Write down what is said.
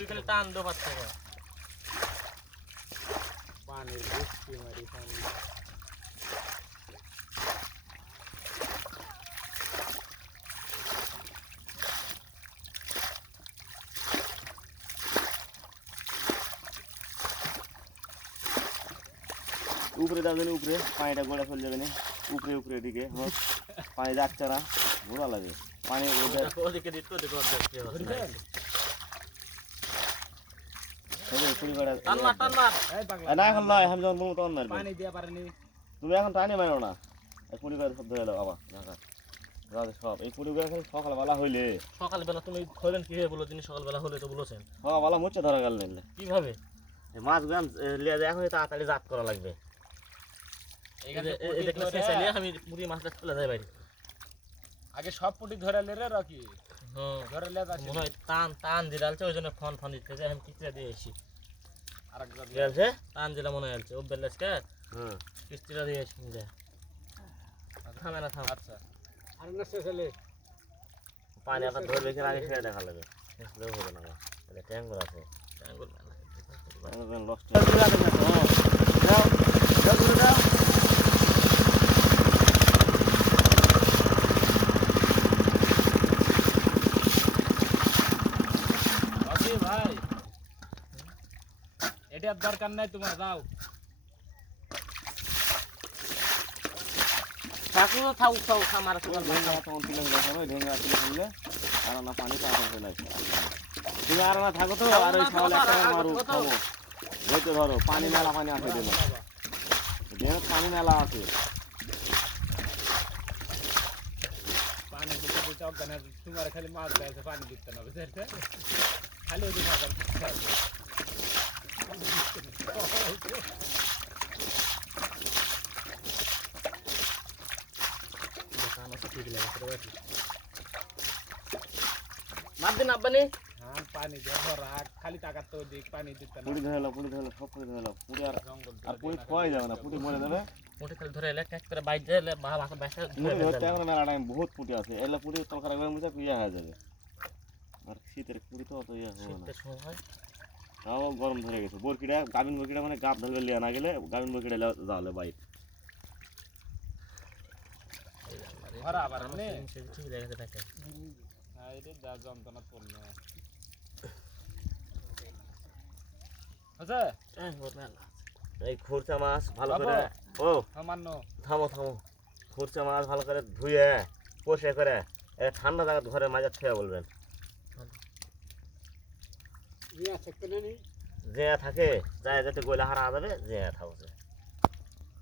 তুই খালি টান দে পাঁচ টাকা পানি বৃষ্টি মারি পানি উপরে যাবে না, উপরে পানিটা গোড়া ফেলে যাবে না, উপরে উপরে দিকে পানি যাচ্ছে না, ভালো লাগে পানি ওদিকে দিত ওদিকে না এখন নয়, আমি যখন বলবো তখন মারবে। পানি দিয়া পারেনি তুমি এখন টানি মারো না, এই কুড়ি করে সব ধরে এলো বাবা ঢাকা সব এই কুড়ি করে সকালবেলা হইলে সকালবেলা তুমি ধরেন কিভাবে বলো তিনি সকালবেলা হলে তো বলেছেন সকালবেলা মুচ্ছে ধরা গেল না কিভাবে মাছ গান লিয়ে যায় এখন তাড়াতাড়ি জাত করা লাগবে। আমি পুরি মাছটা তুলে যাই বাইরে আগে সব পুটি ধরে লে রে রকি ধরে লে মনে হয় টান টান দিলালছে ওই জন্য ফোন ফোন দিতে আমি কিচড়া দিয়ে এসি আরেকজন দিলালছে টান দিলা মনে হচ্ছে ও বেলেসকে কিস্তিটা দিয়ে এসি যা থামে না থাম আচ্ছা আর না শেষলে পানি আবার ধরে রেখে আগে ছেড়ে দেখা লাগবে, শেষলেও হবে না এটা ট্যাঙ্গর আছে লস্ট যাও যাও ঘুরে যাও রকি ভাই এটার দরকার নাই তোমার যাও ঠাকুর থাক থাক আমার ঢেঙ্গা তখন তুলে ফেলে ঢেঙ্গা তুলে ফেললে আর না পানি পাতা ফেলে তুমি আর না থাকো তো আর ওই ছাগল একটা মারু খাবো ধরতে ধরো পানি মেলা পানি আছে দিলে ঢেঙ্গা পানি মেলা আছে পানি দিতে দিতে অজ্ঞান তোমার খালি মাছ দেয় পানি দিতে না বুঝতে খালি ওই দিকে মার দিন আব্বানি হ্যাঁ পানি দিয়ে রাখ খালি টাকা তো দিক পানি দিতে না পুরি ধরে সব পুরি ধরে পুরি আর জঙ্গল আর পুরি খোয়াই যাবে না, পুরি মরে যাবে মোটে খালি ধরে এলে ট্যাক করে বাইরে এলে ভাষা ভাষা ধরতে এখন মেলা টাইম বহুত পুটি আছে এলে পুরি তরকারি করে মুছে ইয়ে হয়ে যাবে আর শীতের পুরি তো অত ইয়ে হবে না শীতের সময় তাও গরম ধরে গেছে বরকিটা গাবিন বরকিটা মানে গাপ ধরবে লিয়া না গেলে গাবিন বরকিটা যাওয়ালে বাইর ভরা আবার নে ঠিক দেখাতে থাকে আরে দা যন্ত্রণা পড়ল আচ্ছা এই খুরচা মাছ ভালো করে ও সামান্য থামো থামো খুরচা মাছ ভালো করে ধুয়ে পোষে করে ঠান্ডা জায়গা ঘরে মাঝে ছুঁয়ে বলবেন যে থাকে যায় যাতে গোলা হারা যাবে যে থাকছে